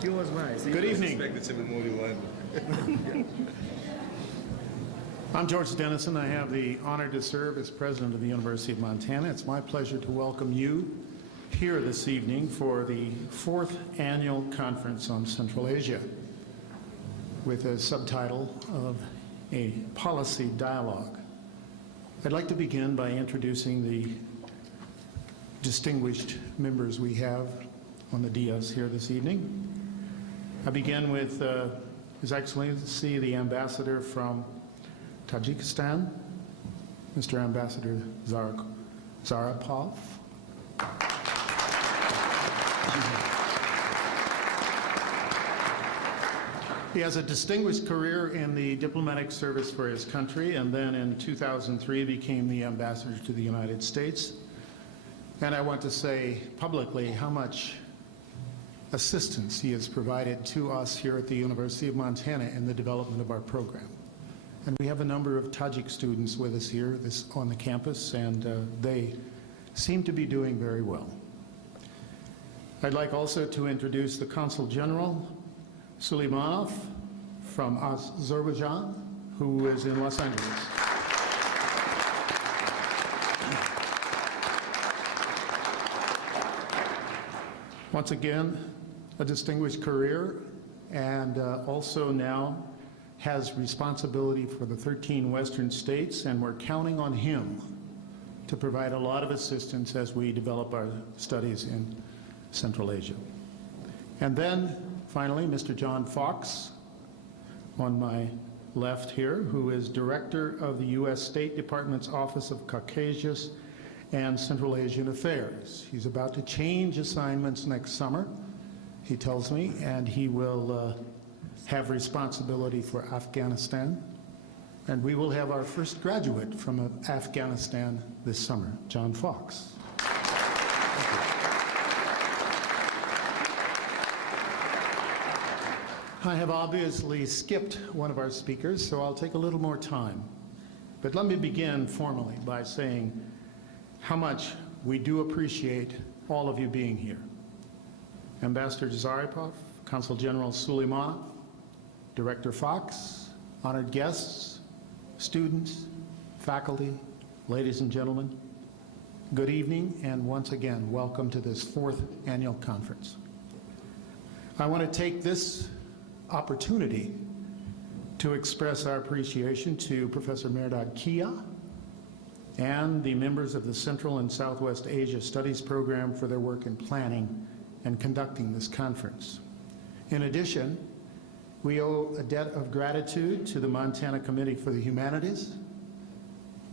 He was nice. Good evening. I'm George Dennison. I have the honor to serve as president of the University of Montana. It's my pleasure to welcome you here this evening for the 4th Annual Conference on Central Asia with a subtitle of a policy dialogue. I'd like to begin by introducing the distinguished members we have on the dais here this evening. I begin with His Excellency the Ambassador from Tajikistan, Mr. Ambassador Zaripov. He has a distinguished career in the diplomatic service for his country, and then in 2003 became the ambassador to the United States. And I want to say publicly how much assistance he has provided to us here at the University of Montana in the development of our program. And we have a number of Tajik students with us here on the campus, and they seem to be doing very well. I'd like also to introduce the Consul General, Suleimanov, from Azerbaijan, who is in Los Angeles. Once again, a distinguished career, and also now has responsibility for the 13 Western states, and we're counting on him to provide a lot of assistance as we develop our studies in Central Asia. And then, finally, Mr. John Fox, on my left here, who is Director of the U.S. State Department's Office of Caucasus and Central Asian Affairs. He's about to change assignments next summer, he tells me, and he will have responsibility for Afghanistan. And we will have our first graduate from Afghanistan this summer, John Fox. I have obviously skipped one of our speakers, so I'll take a little more time. But let me begin formally by saying how much we do appreciate all of you being here. Ambassador Zaripov, Consul General Suleimanov, Director Fox, honored guests, students, faculty, ladies and gentlemen, good evening, and once again, welcome to this 4th annual conference. I want to take this opportunity to express our appreciation to Professor Mehrdad Kia and the members of the Central and Southwest Asia Studies Program for their work in planning and conducting this conference. In addition, we owe a debt of gratitude to the Montana Committee for the Humanities,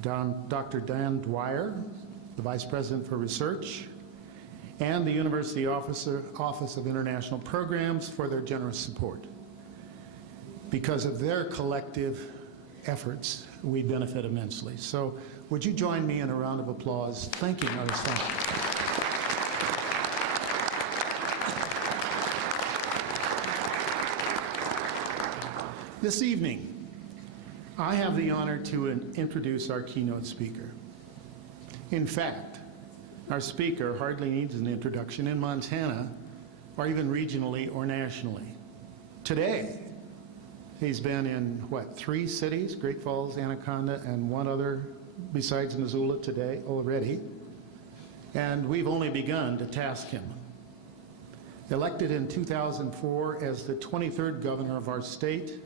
Dr. Dan Dwyer, the Vice President for Research, and the University Office of International Programs for their generous support. Because of their collective efforts, we benefit immensely. So would you join me in a round of applause thanking our staff? This evening, I have the honor to introduce our keynote speaker. In fact, our speaker hardly needs an introduction in Montana, or even regionally or nationally. Today, he's been in, 3 cities, Great Falls, Anaconda, and one other besides Missoula today already. And we've only begun to task him. Elected in 2004 as the 23rd governor of our state,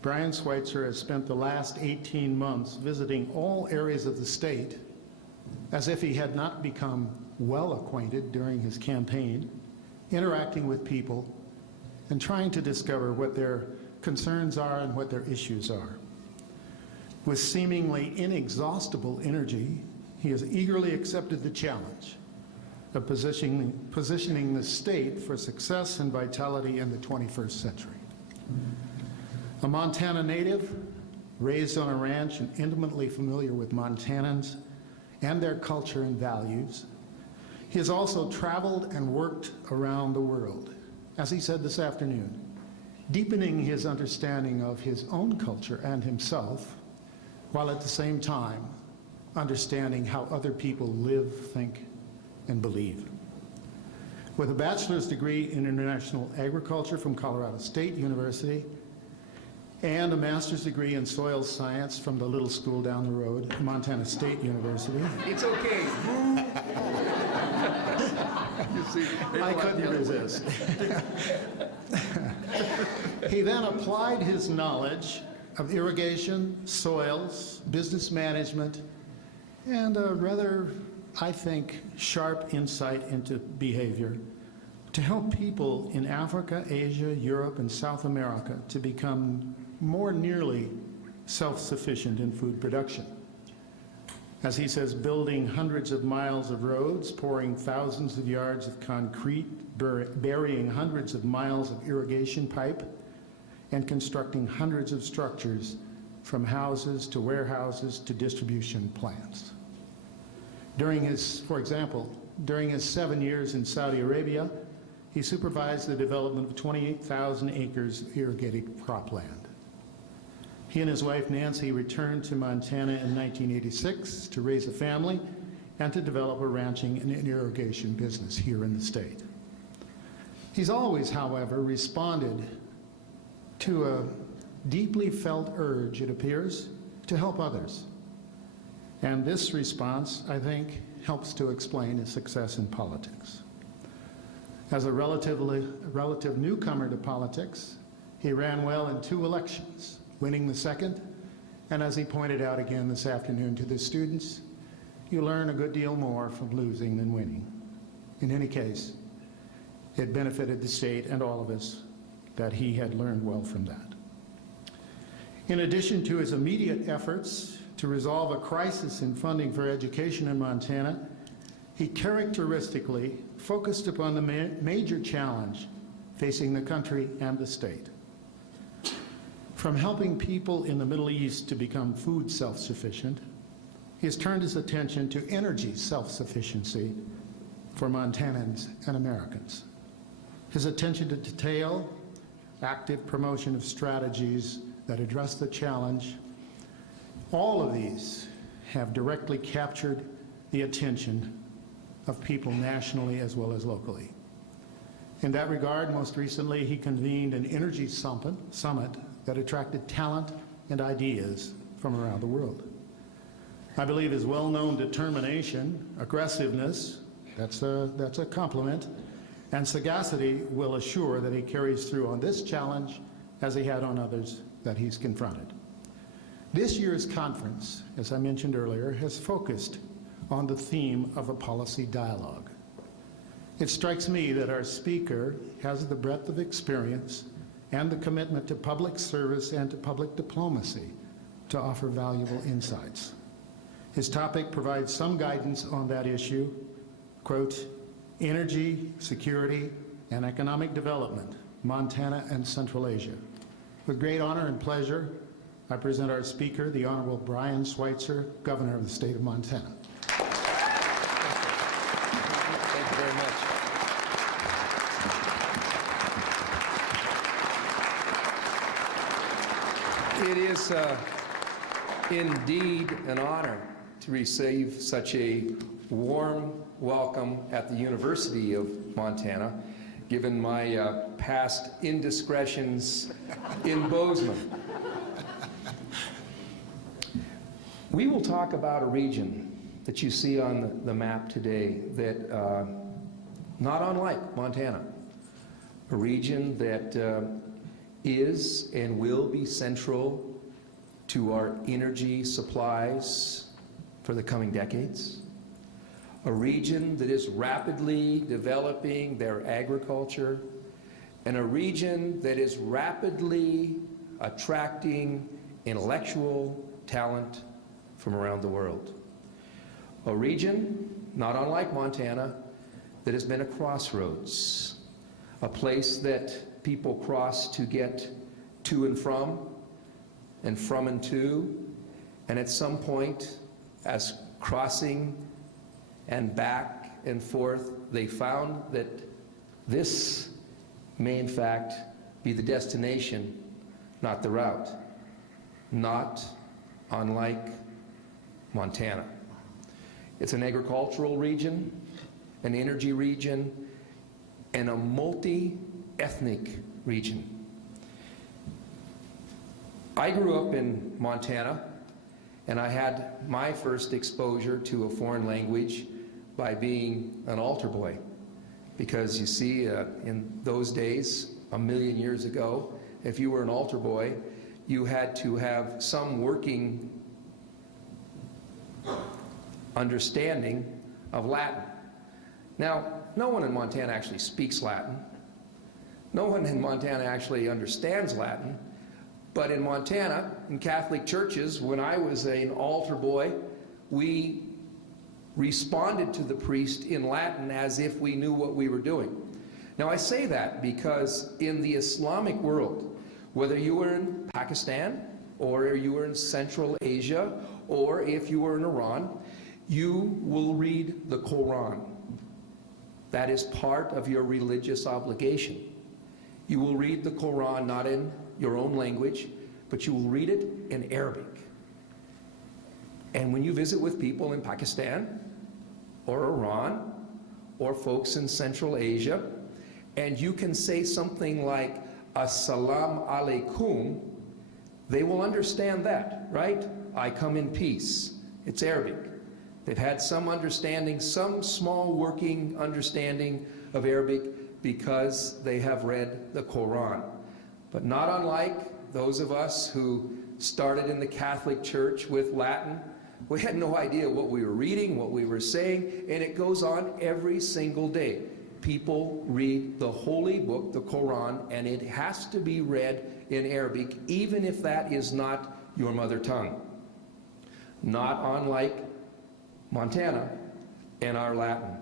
Brian Schweitzer has spent the last 18 months visiting all areas of the state as if he had not become well acquainted during his campaign, interacting with people and trying to discover what their concerns are and what their issues are. With seemingly inexhaustible energy, he has eagerly accepted the challenge of positioning the state for success and vitality in the 21st century. A Montana native, raised on a ranch and intimately familiar with Montanans and their culture and values, he has also traveled and worked around the world, as he said this afternoon, deepening his understanding of his own culture and himself, while at the same time understanding how other people live, think, and believe. with a bachelor's degree in international agriculture from Colorado State University and a master's degree in soil science from the little school down the road, Montana State University. It's okay. You see, I couldn't resist. He then applied his knowledge of irrigation, soils, business management, and a rather, I think, sharp insight into behavior to help people in Africa, Asia, Europe, and South America to become more nearly self-sufficient in food production. As he says, building hundreds of miles of roads, pouring thousands of yards of concrete, burying hundreds of miles of irrigation pipe, and constructing hundreds of structures from houses to warehouses to distribution plants. For example, during his 7 years in Saudi Arabia, he supervised the development of 28,000 acres of irrigated cropland. He and his wife Nancy returned to Montana in 1986 to raise a family and to develop a ranching and irrigation business here in the state. He's always, however, responded to a deeply felt urge, it appears, to help others. And this response, I think, helps to explain his success in politics. As a relative newcomer to politics, he ran well in 2 elections, winning the second, and as he pointed out again this afternoon to the students, you learn a good deal more from losing than winning. In any case, it benefited the state and all of us that he had learned well from that. In addition to his immediate efforts to resolve a crisis in funding for education in Montana, he characteristically focused upon the major challenge facing the country and the state. From helping people in the Middle East to become food self-sufficient, he has turned his attention to energy self-sufficiency for Montanans and Americans. His attention to detail, active promotion of strategies that address the challenge, all of these have directly captured the attention of people nationally as well as locally. In that regard, most recently, he convened an energy summit that attracted talent and ideas from around the world. I believe his well-known determination, aggressiveness, that's a compliment, and sagacity will assure that he carries through on this challenge as he had on others that he's confronted. This year's conference, as I mentioned earlier, has focused on the theme of a policy dialogue. It strikes me that our speaker has the breadth of experience and the commitment to public service and to public diplomacy to offer valuable insights. His topic provides some guidance on that issue, quote, energy, security, and economic development, Montana and Central Asia. With great honor and pleasure, I present our speaker, the Honorable Brian Schweitzer, Governor of the state of Montana. Thank you very much. It is indeed an honor to receive such a warm welcome at the University of Montana, given my past indiscretions in Bozeman. We will talk about a region that you see on the map today that, not unlike Montana, a region that is and will be central to our energy supplies for the coming decades, a region that is rapidly developing their agriculture, and a region that is rapidly attracting intellectual talent from around the world. A region, not unlike Montana, that has been a crossroads, a place that people cross to get to and from and to, and at some point, as crossing and back and forth, they found that this may in fact be the destination, not the route, not unlike Montana. It's an agricultural region, an energy region, and a multi-ethnic region. I grew up in Montana, and I had my first exposure to a foreign language by being an altar boy. Because you see, in those days, a million years ago, if you were an altar boy, you had to have some working understanding of Latin. Now, no one in Montana actually speaks Latin. No one in Montana actually understands Latin. But in Montana, in Catholic churches, when I was an altar boy, we responded to the priest in Latin as if we knew what we were doing. Now I say that because in the Islamic world, whether you were in Pakistan, or you were in Central Asia, or if you were in Iran, you will read the Quran. That is part of your religious obligation. You will read the Quran not in your own language, but you will read it in Arabic. And when you visit with people in Pakistan, or Iran, or folks in Central Asia, and you can say something like, Assalamu alaikum, they will understand that, right? I come in peace. It's Arabic. They've had some understanding, some small working understanding of Arabic because they have read the Quran. But not unlike those of us who started in the Catholic Church with Latin, we had no idea what we were reading, what we were saying, and it goes on every single day. People read the holy book, the Quran, and it has to be read in Arabic, even if that is not your mother tongue. Not unlike Montana and our Latin.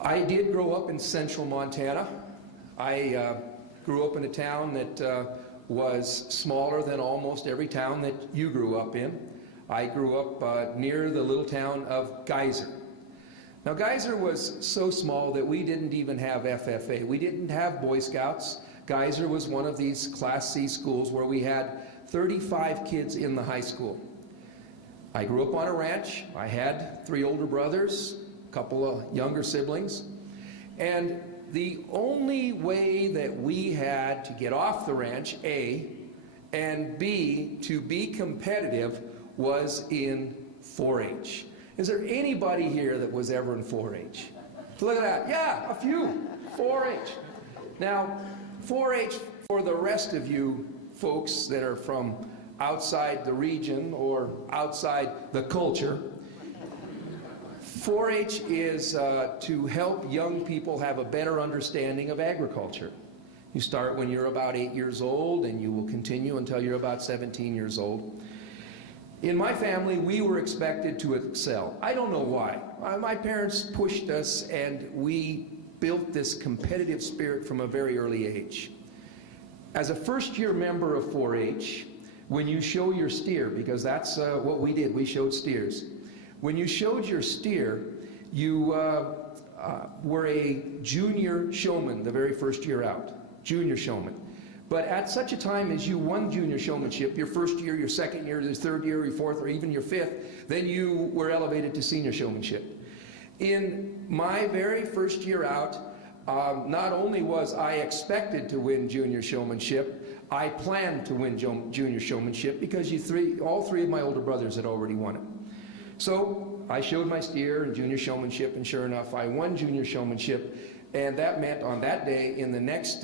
I did grow up in central Montana. I grew up in a town that was smaller than almost every town that you grew up in. I grew up near the little town of Geyser. Now Geyser was so small that we didn't even have FFA. We didn't have Boy Scouts. Geyser was one of these Class C schools where we had 35 kids in the high school. I grew up on a ranch. I had 3 older brothers, a couple of younger siblings, and the only way that we had to get off the ranch, A, and B, to be competitive was in 4-H. Is there anybody here that was ever in 4-H? Look at that. Yeah, a few. 4-H. Now, 4-H, for the rest of you folks that are from outside the region or outside the culture, 4-H is to help young people have a better understanding of agriculture. You start when you're about 8 years old and you will continue until you're about 17 years old. In my family, we were expected to excel. I don't know why. My parents pushed us and we built this competitive spirit from a very early age. As a first-year member of 4-H, when you show your steer, because that's what we did, we showed steers. When you showed your steer, you were a junior showman the very first year out, junior showman. But at such a time as you won junior showmanship, your first year, your second year, your third year, your fourth, or even your fifth, then you were elevated to senior showmanship. In my very first year out, not only was I expected to win junior showmanship, I planned to win junior showmanship because all three of my older brothers had already won it. So I showed my steer in junior showmanship, and sure enough, I won junior showmanship, and that meant on that day, in the next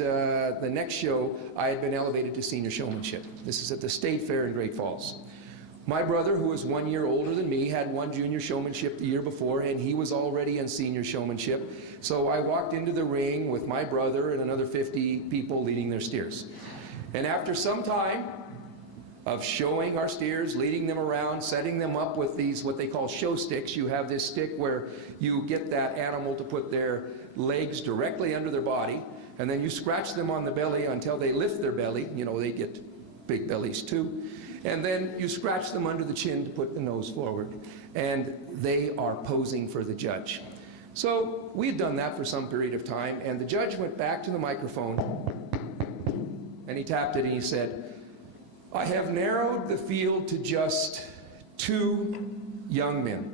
show, I had been elevated to senior showmanship. This is at the State Fair in Great Falls. My brother, who was 1 year older than me, had won junior showmanship the year before, and he was already in senior showmanship. So I walked into the ring with my brother and another 50 people leading their steers. And after some time of showing our steers, leading them around, setting them up with these, what they call show sticks, you have this stick where you get that animal to put their legs directly under their body, and then you scratch them on the belly until they lift their belly. You know, they get big bellies too. And then you scratch them under the chin to put the nose forward. And they are posing for the judge. So we had done that for some period of time, and the judge went back to the microphone, and he tapped it and he said, "I have narrowed the field to just 2 young men.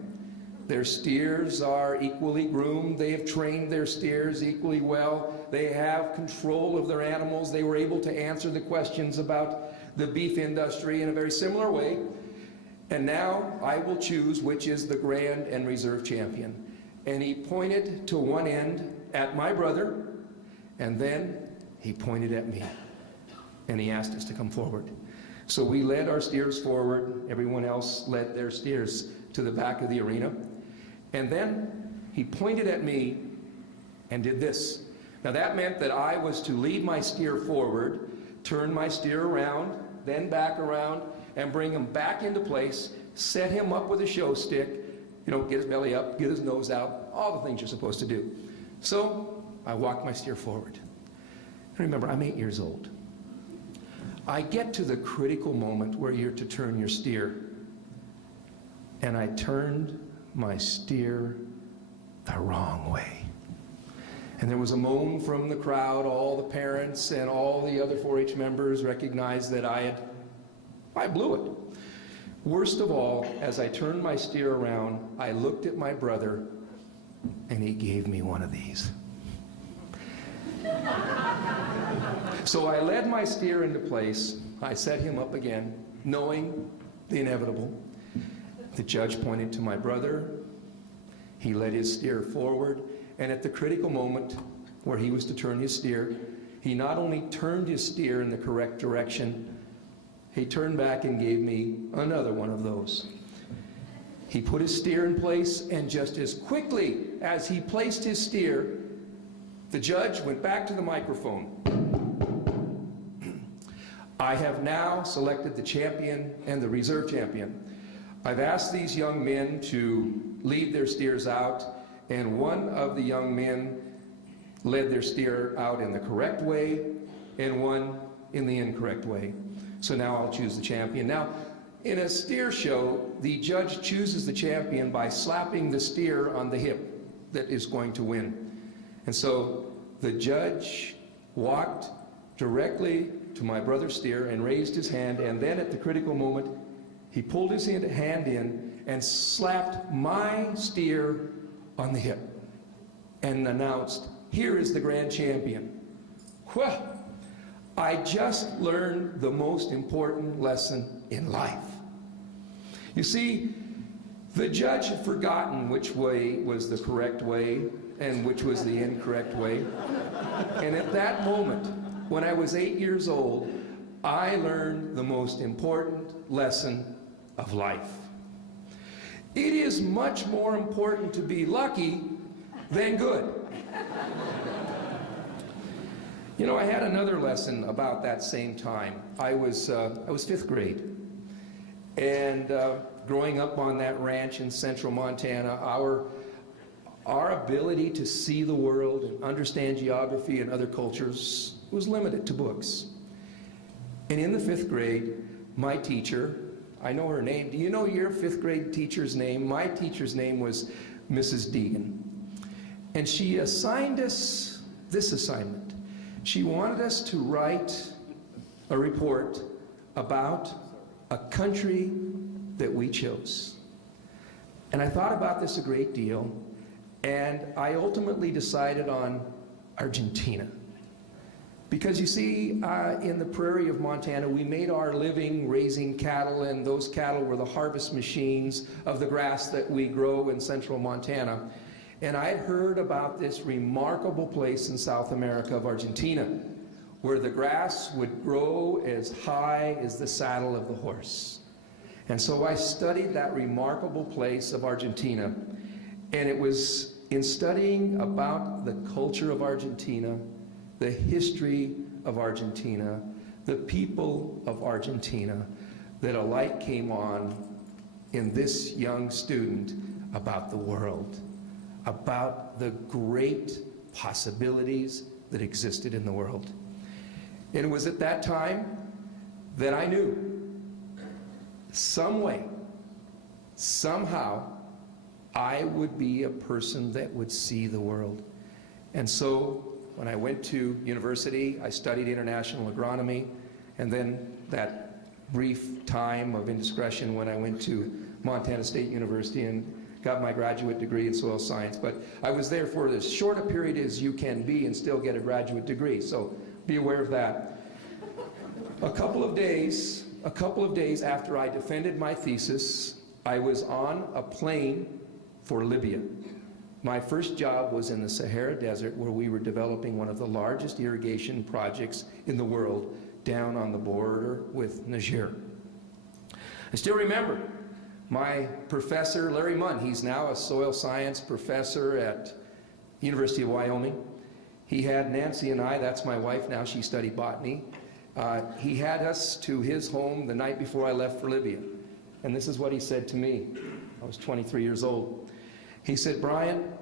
Their steers are equally groomed. They have trained their steers equally well. They have control of their animals. They were able to answer the questions about the beef industry in a very similar way. And now I will choose which is the grand and reserve champion. And he pointed to one end at my brother, and then he pointed at me. And he asked us to come forward. So we led our steers forward. Everyone else led their steers to the back of the arena. And then he pointed at me and did this. Now that meant that I was to lead my steer forward, turn my steer around, then back around, and bring him back into place, set him up with a show stick, get his belly up, get his nose out, all the things you're supposed to do. So I walked my steer forward. And remember, I'm 8 years old. I get to the critical moment where you're to turn your steer, and I turned my steer the wrong way. And there was a moan from the crowd. All the parents and all the other 4-H members recognized that I blew it. Worst of all, as I turned my steer around, I looked at my brother, and he gave me one of these. So I led my steer into place. I set him up again, knowing the inevitable. The judge pointed to my brother. He led his steer forward, and at the critical moment where he was to turn his steer, he not only turned his steer in the correct direction, he turned back and gave me another one of those. He put his steer in place, and just as quickly as he placed his steer, the judge went back to the microphone. I have now selected the champion and the reserve champion. I've asked these young men to lead their steers out, and one of the young men led their steer out in the correct way, and one in the incorrect way. So now I'll choose the champion. Now, in a steer show, the judge chooses the champion by slapping the steer on the hip that is going to win. And so the judge walked directly to my brother's steer and raised his hand, and then at the critical moment, he pulled his hand in and slapped my steer on the hip and announced, "Here is the grand champion." Well, I just learned the most important lesson in life. You see, the judge had forgotten which way was the correct way and which was the incorrect way. And at that moment, when I was 8 years old, I learned the most important lesson of life. It is much more important to be lucky than good. I had another lesson about that same time. I was 5th grade, and growing up on that ranch in central Montana, our ability to see the world and understand geography and other cultures was limited to books. And in the 5th grade, my teacher, I know her name. Do you know your 5th grade teacher's name? My teacher's name was Mrs. Deegan. And she assigned us this assignment. She wanted us to write a report about a country that we chose. And I thought about this a great deal, and I ultimately decided on Argentina. Because you see, in the prairie of Montana, we made our living raising cattle, and those cattle were the harvest machines of the grass that we grow in central Montana. And I'd heard about this remarkable place in South America of Argentina, where the grass would grow as high as the saddle of the horse. And so I studied that remarkable place of Argentina. And it was in studying about the culture of Argentina, the history of Argentina, the people of Argentina, that a light came on in this young student about the world, about the great possibilities that existed in the world. And it was at that time that I knew some way, somehow, I would be a person that would see the world. And so when I went to university, I studied international agronomy, and then that brief time of indiscretion when I went to Montana State University and got my graduate degree in soil science, but I was there for as short a period as you can be and still get a graduate degree, so be aware of that. A couple of days after I defended my thesis, I was on a plane for Libya. My first job was in the Sahara Desert, where we were developing one of the largest irrigation projects in the world down on the border with Niger. I still remember my professor, Larry Munn. He's now a soil science professor at University of Wyoming. He had Nancy and I, that's my wife now, she studied botany. He had us to his home the night before I left for Libya. And this is what he said to me. I was 23 years old. He said, "Brian,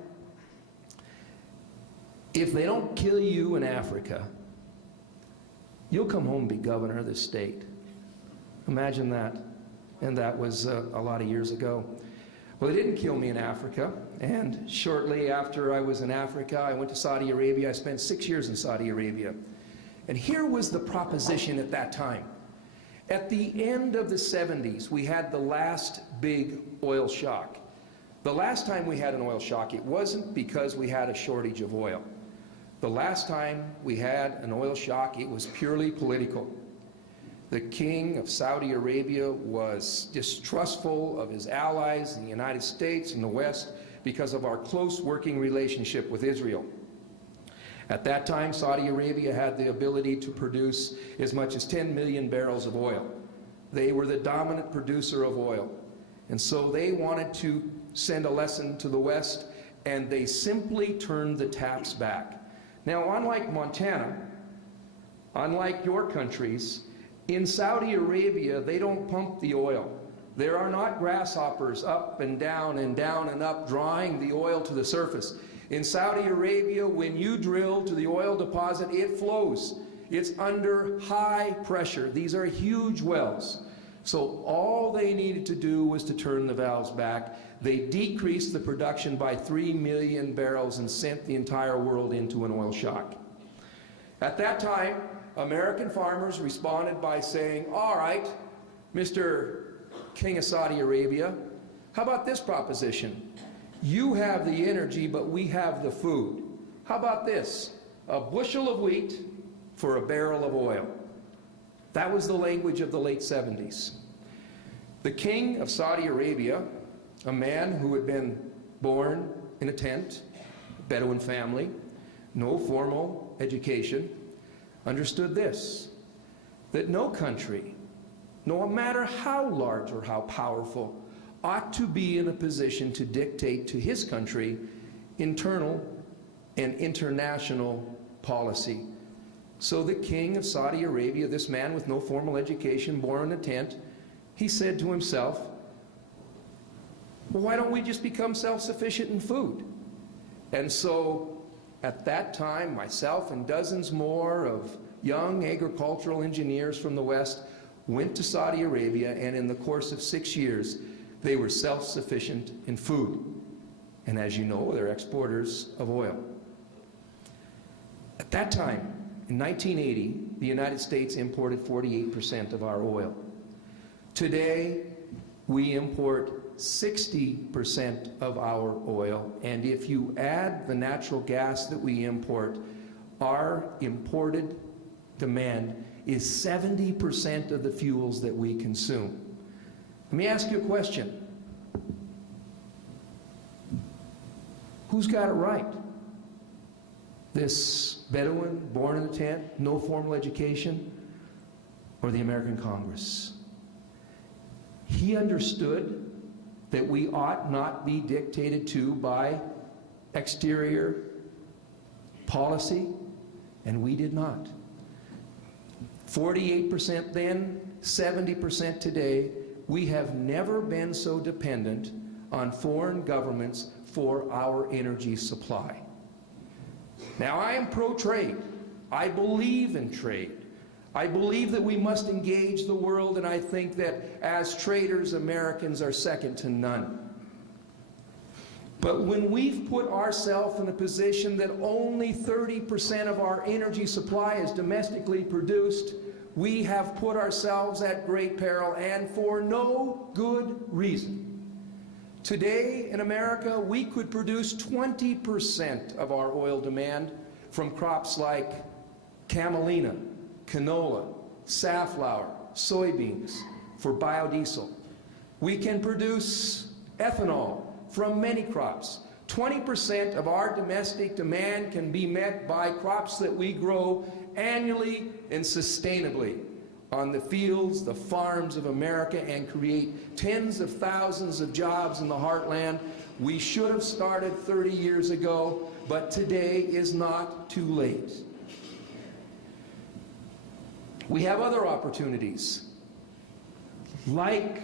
if they don't kill you in Africa, you'll come home and be governor of this state." Imagine that. And that was a lot of years ago. Well, they didn't kill me in Africa. And shortly after I was in Africa, I went to Saudi Arabia. I spent 6 years in Saudi Arabia. And here was the proposition at that time. At the end of the 70s, we had the last big oil shock. The last time we had an oil shock, it wasn't because we had a shortage of oil. The last time we had an oil shock, it was purely political. The king of Saudi Arabia was distrustful of his allies in the United States and the West because of our close working relationship with Israel. At that time, Saudi Arabia had the ability to produce as much as 10 million barrels of oil. They were the dominant producer of oil. And so they wanted to send a lesson to the West, and they simply turned the taps back. Now, unlike Montana, unlike your countries, in Saudi Arabia, they don't pump the oil. There are not grasshoppers up and down and up drawing the oil to the surface. In Saudi Arabia, when you drill to the oil deposit, it flows. It's under high pressure. These are huge wells. So all they needed to do was to turn the valves back. They decreased the production by 3 million barrels and sent the entire world into an oil shock. At that time, American farmers responded by saying, "All right, Mr. King of Saudi Arabia, how about this proposition? You have the energy, but we have the food. How about this? A bushel of wheat for a barrel of oil." That was the language of the late 70s. The king of Saudi Arabia, a man who had been born in a tent, Bedouin family, no formal education, understood this, that no country, no matter how large or how powerful, ought to be in a position to dictate to his country internal and international policy. So the king of Saudi Arabia, this man with no formal education, born in a tent, he said to himself, "Well, why don't we just become self-sufficient in food?" And so at that time, myself and dozens more of young agricultural engineers from the West went to Saudi Arabia, and in the course of 6 years, they were self-sufficient in food. And as you know, they're exporters of oil. At that time, in 1980, the United States imported 48% of our oil. Today, we import 60% of our oil, and if you add the natural gas that we import, our imported demand is 70% of the fuels that we consume. Let me ask you a question. Who's got it right? This Bedouin, born in a tent, no formal education, or the American Congress? He understood that we ought not be dictated to by exterior policy, and we did not. 48% then, 70% today. We have never been so dependent on foreign governments for our energy supply. Now, I am pro-trade. I believe in trade. I believe that we must engage the world, and I think that as traders, Americans are second to none. But when we've put ourselves in a position that only 30% of our energy supply is domestically produced, we have put ourselves at great peril, and for no good reason. Today in America, we could produce 20% of our oil demand from crops like camelina, canola, safflower, soybeans for biodiesel. We can produce ethanol from many crops. 20% of our domestic demand can be met by crops that we grow annually and sustainably on the fields, the farms of America, and create tens of thousands of jobs in the heartland. We should have started 30 years ago, but today is not too late. We have other opportunities, like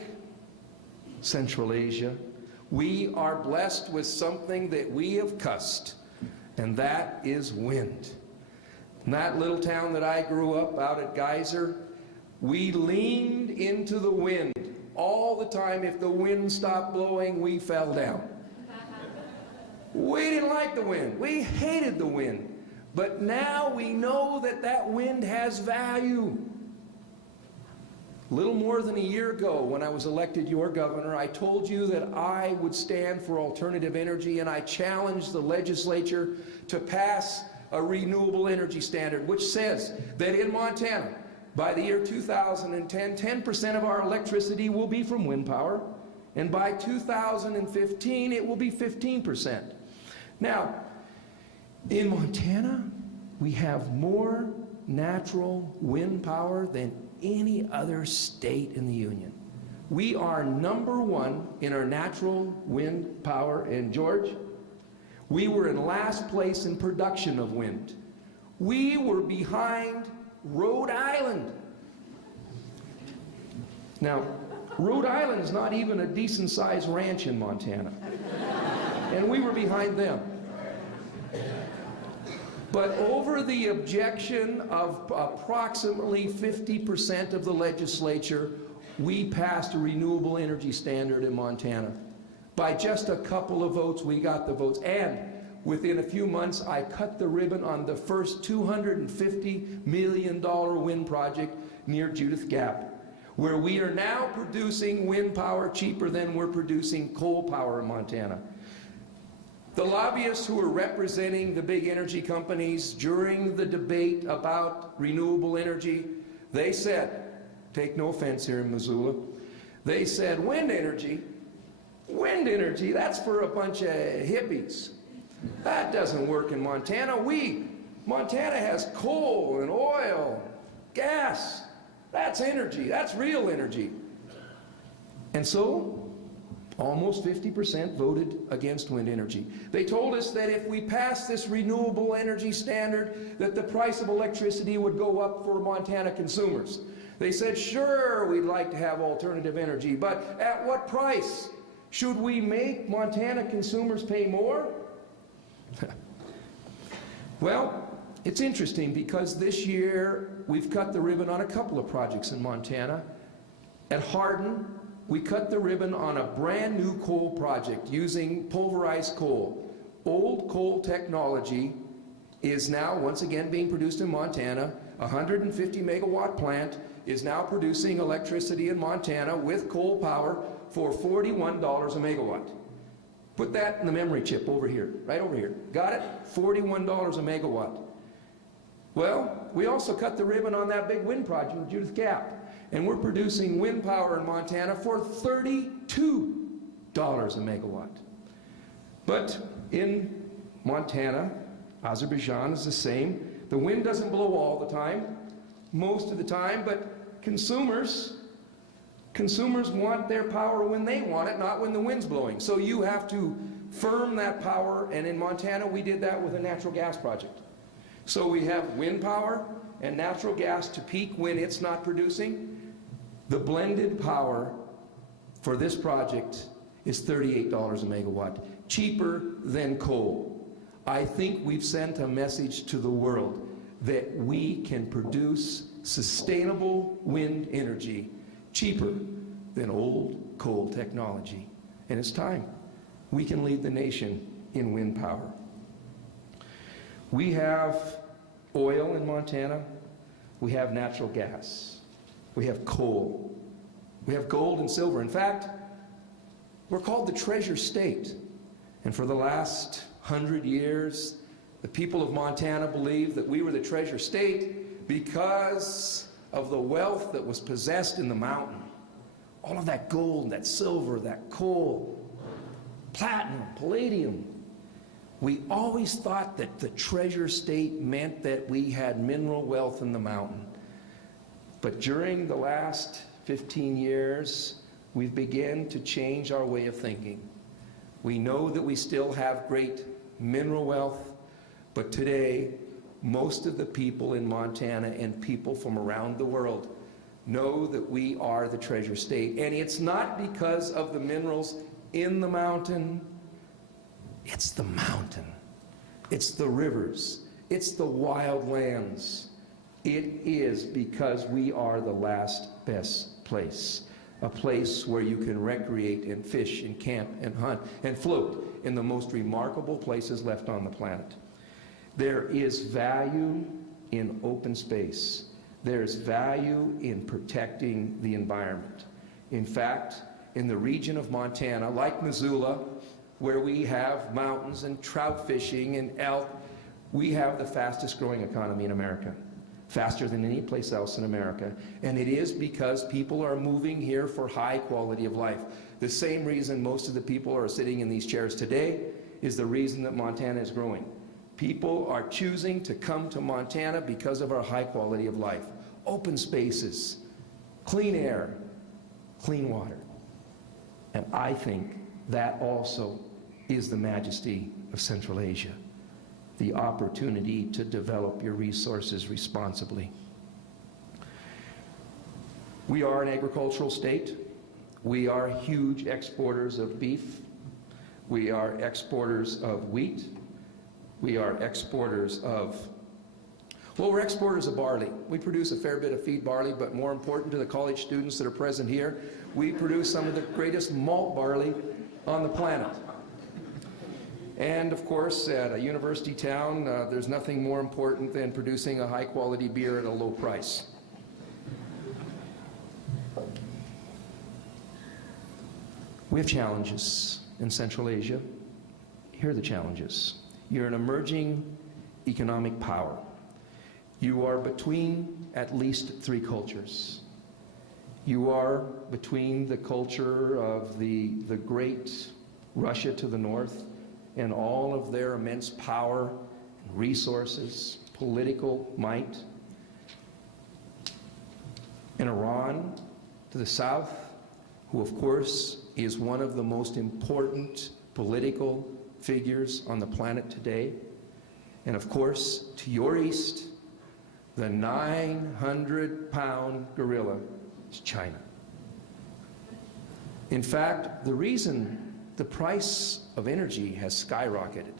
Central Asia. We are blessed with something that we have cussed, and that is wind. In that little town that I grew up out at Geyser, we leaned into the wind all the time. If the wind stopped blowing, we fell down. We didn't like the wind. We hated the wind. But now we know that that wind has value. A little more than a year ago, when I was elected your governor, I told you that I would stand for alternative energy, and I challenged the legislature to pass a renewable energy standard, which says that in Montana, by the year 2010, 10% of our electricity will be from wind power, and by 2015, it will be 15%. Now, in Montana, we have more natural wind power than any other state in the Union. We are #1 in our natural wind power. And George, we were in last place in production of wind. We were behind Rhode Island. Now, Rhode Island is not even a decent-sized ranch in Montana. And we were behind them. But over the objection of approximately 50% of the legislature, we passed a renewable energy standard in Montana. By just a couple of votes, we got the votes. And within a few months, I cut the ribbon on the first $250 million wind project near Judith Gap, where we are now producing wind power cheaper than we're producing coal power in Montana. The lobbyists who were representing the big energy companies during the debate about renewable energy, they said, take no offense here in Missoula, they said, wind energy, that's for a bunch of hippies. That doesn't work in Montana. Montana has coal and oil, gas. That's energy. That's real energy. And so, almost 50% voted against wind energy. They told us that if we passed this renewable energy standard, that the price of electricity would go up for Montana consumers. They said, sure, we'd like to have alternative energy, but at what price? Should we make Montana consumers pay more? Well, it's interesting because this year we've cut the ribbon on a couple of projects in Montana. At Hardin, we cut the ribbon on a brand new coal project using pulverized coal. Old coal technology is now once again being produced in Montana. A 150 megawatt plant is now producing electricity in Montana with coal power for $41 a megawatt. Put that in the memory chip over here, right over here. Got it? $41 a megawatt. Well, we also cut the ribbon on that big wind project with Judith Gap. And we're producing wind power in Montana for $32 a megawatt. But in Montana, Azerbaijan is the same. The wind doesn't blow all the time, most of the time, but consumers want their power when they want it, not when the wind's blowing. So you have to firm that power, and in Montana we did that with a natural gas project. So we have wind power and natural gas to peak when it's not producing. The blended power for this project is $38 a megawatt, cheaper than coal. I think we've sent a message to the world that we can produce sustainable wind energy cheaper than old coal technology. And it's time. We can lead the nation in wind power. We have oil in Montana. We have natural gas. We have coal. We have gold and silver. In fact, We're called the treasure state. And for the last 100 years, the people of Montana believed that we were the treasure state because of the wealth that was possessed in the mountain. All of that gold, that silver, that coal, platinum, palladium. We always thought that the treasure state meant that we had mineral wealth in the mountain. But during the last 15 years, we've begun to change our way of thinking. We know that we still have great mineral wealth, but today, most of the people in Montana and people from around the world know that we are the treasure state. And it's not because of the minerals in the mountain. It's the mountain. It's the rivers. It's the wild lands. It is because we are the last best place. A place where you can recreate and fish and camp and hunt and float in the most remarkable places left on the planet. There is value in open space. There's value in protecting the environment. In fact, in the region of Montana, like Missoula, where we have mountains and trout fishing and elk, we have the fastest growing economy in America, faster than any place else in America. And it is because people are moving here for high quality of life. The same reason most of the people are sitting in these chairs today is the reason that Montana is growing. People are choosing to come to Montana because of our high quality of life. Open spaces, clean air, clean water. And I think that also is the majesty of Central Asia, the opportunity to develop your resources responsibly. We are an agricultural state. We are huge exporters of beef. We are exporters of wheat. We are exporters of, well, we're exporters of barley. We produce a fair bit of feed barley, but more important to the college students that are present here, we produce some of the greatest malt barley on the planet. And of course, at a university town, there's nothing more important than producing a high-quality beer at a low price. We have challenges in Central Asia. Here are the challenges. You're an emerging economic power. You are between at least three cultures. You are between the culture of the great Russia to the north and all of their immense power, resources, political might, and Iran to the south, who of course is one of the most important political figures on the planet today. And of course, to your east, the 900-pound gorilla is China. In fact, the reason the price of energy has skyrocketed,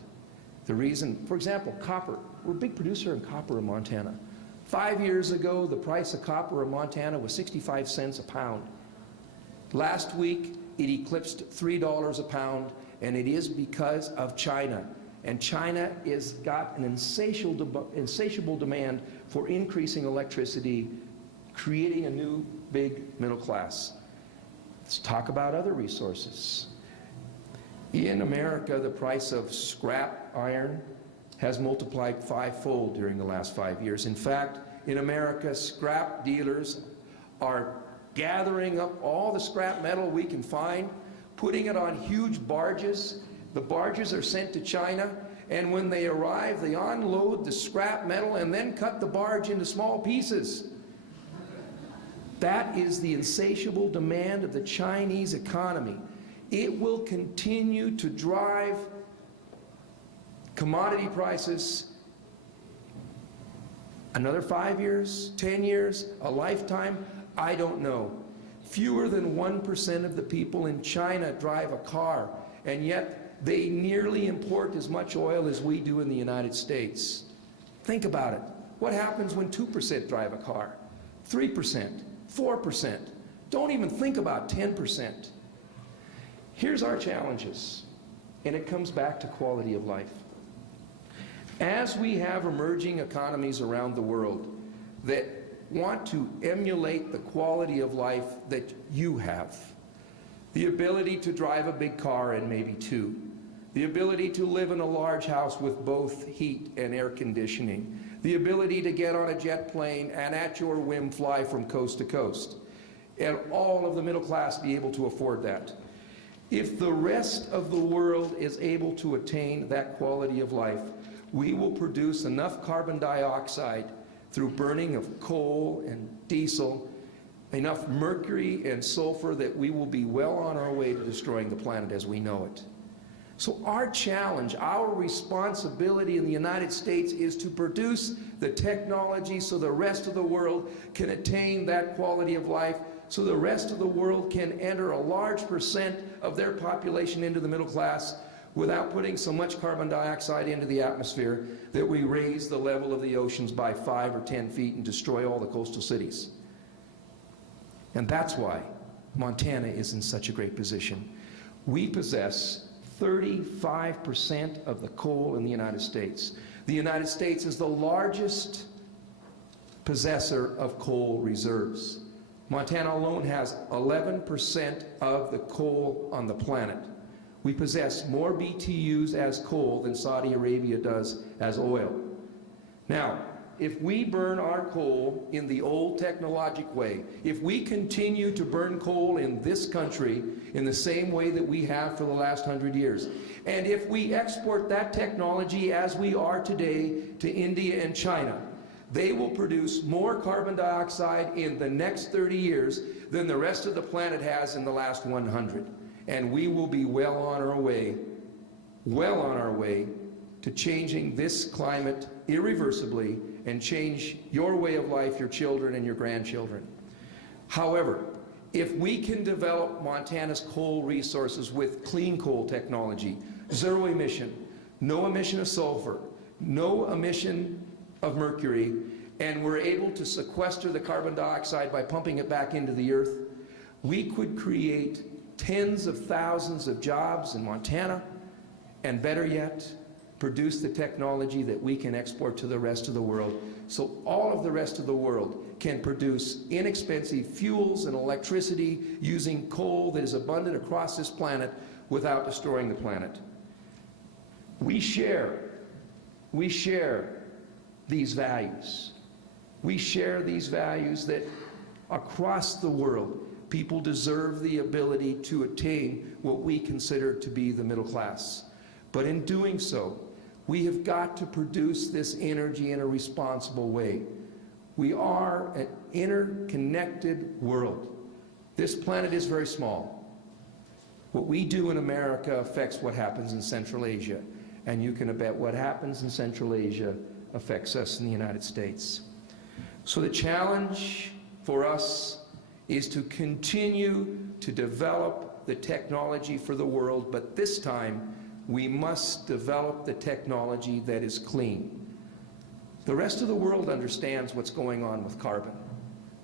the reason, for example, copper. We're a big producer in copper in Montana. 5 years ago, the price of copper in Montana was 65 cents a pound. Last week, it eclipsed $3 a pound, and it is because of China. And China has got an insatiable demand for increasing electricity, creating a new big middle class. Let's talk about other resources. In America, the price of scrap iron has multiplied fivefold during the last 5 years. In fact, in America, scrap dealers are gathering up all the scrap metal we can find, putting it on huge barges. The barges are sent to China, and when they arrive, they unload the scrap metal and then cut the barge into small pieces. That is the insatiable demand of the Chinese economy. It will continue to drive commodity prices another 5 years, 10 years, a lifetime, I don't know. Fewer than 1% of the people in China drive a car, and yet they nearly import as much oil as we do in the United States. Think about it. What happens when 2% drive a car? 3%, 4%. Don't even think about 10%. Here's our challenges, and it comes back to quality of life. As we have emerging economies around the world that want to emulate the quality of life that you have, the ability to drive a big car and maybe two, the ability to live in a large house with both heat and air conditioning, the ability to get on a jet plane and at your whim fly from coast to coast, and all of the middle class be able to afford that. If the rest of the world is able to attain that quality of life, we will produce enough carbon dioxide through burning of coal and diesel, enough mercury and sulfur that we will be well on our way to destroying the planet as we know it. So our challenge, our responsibility in the United States is to produce the technology so the rest of the world can attain that quality of life, so the rest of the world can enter a large percent of their population into the middle class without putting so much carbon dioxide into the atmosphere that we raise the level of the oceans by 5 or 10 feet and destroy all the coastal cities. And that's why Montana is in such a great position. We possess 35% of the coal in the United States. The United States is the largest possessor of coal reserves. Montana alone has 11% of the coal on the planet. We possess more BTUs as coal than Saudi Arabia does as oil. Now, if we burn our coal in the old technologic way, if we continue to burn coal in this country in the same way that we have for the last 100 years, and if we export that technology as we are today to India and China, they will produce more carbon dioxide in the next 30 years than the rest of the planet has in the last 100. And we will be well on our way to changing this climate irreversibly and change your way of life, your children and your grandchildren. However, if we can develop Montana's coal resources with clean coal technology, zero emission, no emission of sulfur, no emission of mercury, and we're able to sequester the carbon dioxide by pumping it back into the earth, we could create tens of thousands of jobs in Montana, and better yet, produce the technology that we can export to the rest of the world, so all of the rest of the world can produce inexpensive fuels and electricity using coal that is abundant across this planet without destroying the planet. We share these values. We share these values that across the world, people deserve the ability to attain what we consider to be the middle class. But in doing so, we have got to produce this energy in a responsible way. We are an interconnected world. This planet is very small. What we do in America affects what happens in Central Asia, and you can bet what happens in Central Asia affects us in the United States. So the challenge for us is to continue to develop the technology for the world, but this time we must develop the technology that is clean. The rest of the world understands what's going on with carbon.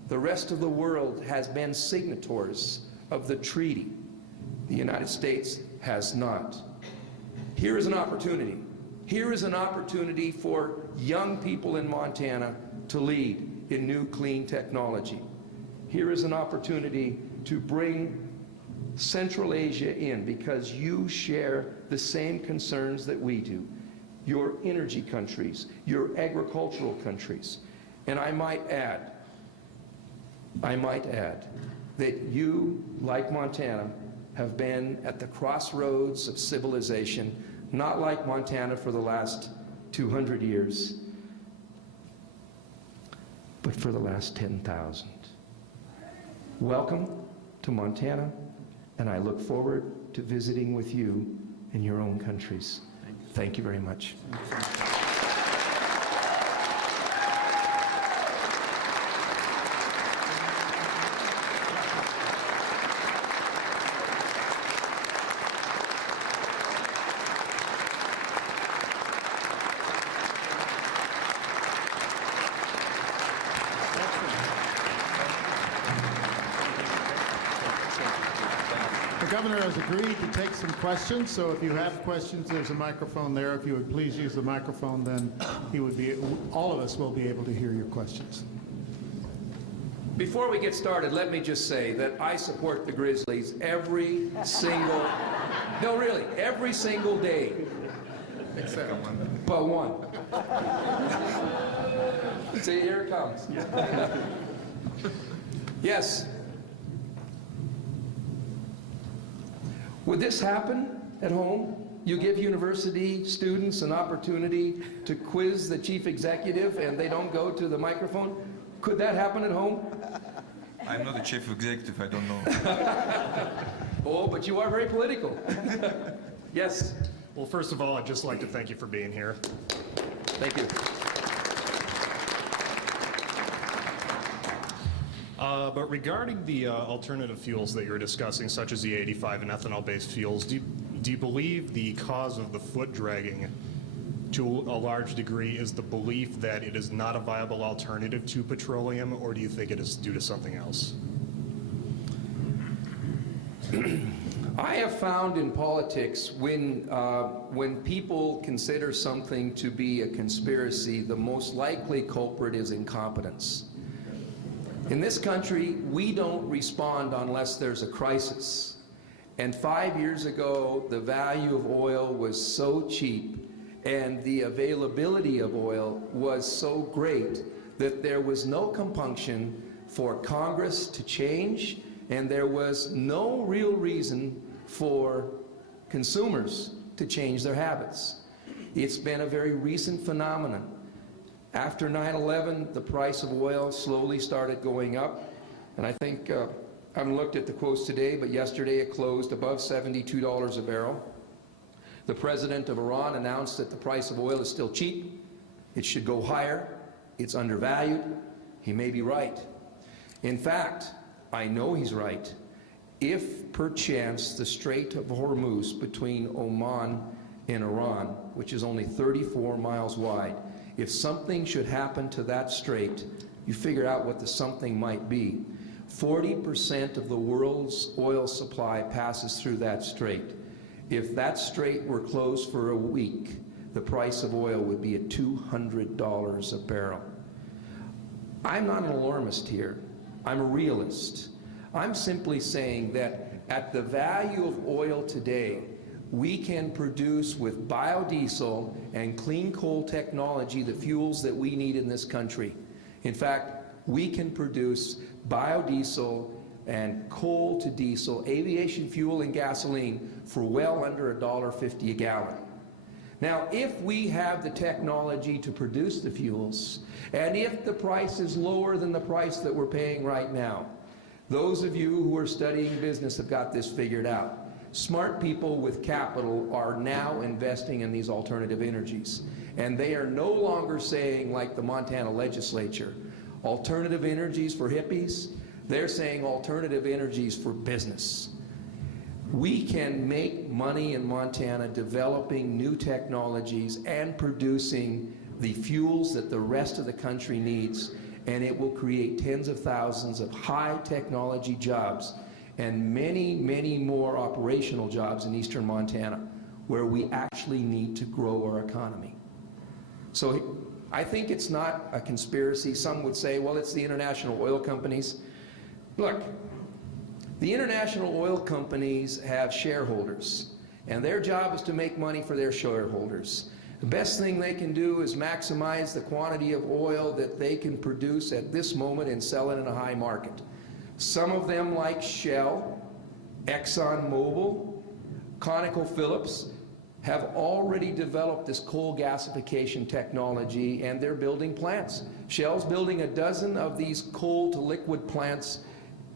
The rest of the world has been signatories of the treaty. The United States has not. Here is an opportunity. Here is an opportunity for young people in Montana to lead in new clean technology. Here is an opportunity to bring Central Asia in because you share the same concerns that we do. Your energy countries, your agricultural countries. And I might add that you, like Montana, have been at the crossroads of civilization, not like Montana for the last 200 years, but for the last 10,000. Welcome to Montana, and I look forward to visiting with you in your own countries. Thank you very much. The governor has agreed to take some questions, so if you have questions, there's a microphone there. If you would please use the microphone, then all of us will be able to hear your questions. Before we get started, let me just say that I support the Grizzlies every single, no really, every single day. Except one. But one. See, here it comes. Yes. Would this happen at home? You give university students an opportunity to quiz the chief executive and they don't go to the microphone? Could that happen at home? I'm not the chief executive, I don't know. Oh, but you are very political. Yes. Well, first of all, I'd just like to thank you for being here. Thank you. But regarding the alternative fuels that you're discussing, such as the 85 and ethanol-based fuels, do you believe the cause of the foot dragging to a large degree is the belief that it is not a viable alternative to petroleum, or do you think it is due to something else? I have found in politics when people consider something to be a conspiracy, the most likely culprit is incompetence. In this country, we don't respond unless there's a crisis. And 5 years ago, the value of oil was so cheap and the availability of oil was so great that there was no compunction for Congress to change, and there was no real reason for consumers to change their habits. It's been a very recent phenomenon. After 9/11, the price of oil slowly started going up, and I think, I haven't looked at the quotes today, but yesterday it closed above $72 a barrel. The president of Iran announced that the price of oil is still cheap. It should go higher. It's undervalued. He may be right. In fact, I know he's right. If perchance the Strait of Hormuz between Oman and Iran, which is only 34 miles wide, if something should happen to that strait, you figure out what the something might be. 40% of the world's oil supply passes through that strait. If that strait were closed for a week, the price of oil would be at $200 a barrel. I'm not an alarmist here. I'm a realist. I'm simply saying that at the value of oil today, we can produce with biodiesel and clean coal technology the fuels that we need in this country. In fact, we can produce biodiesel and coal to diesel, aviation fuel and gasoline for well under $1.50 a gallon. Now, if we have the technology to produce the fuels, and if the price is lower than the price that we're paying right now, those of you who are studying business have got this figured out. Smart people with capital are now investing in these alternative energies. And they are no longer saying, like the Montana legislature, alternative energies for hippies. They're saying alternative energies for business. We can make money in Montana developing new technologies and producing the fuels that the rest of the country needs, and it will create tens of thousands of high technology jobs and many, many more operational jobs in eastern Montana, where we actually need to grow our economy. So I think it's not a conspiracy. Some would say, well, it's the international oil companies. Look, the international oil companies have shareholders, and their job is to make money for their shareholders. The best thing they can do is maximize the quantity of oil that they can produce at this moment and sell it in a high market. Some of them, like Shell, ExxonMobil, ConocoPhillips, have already developed this coal gasification technology, and they're building plants. Shell's building a dozen of these coal to liquid plants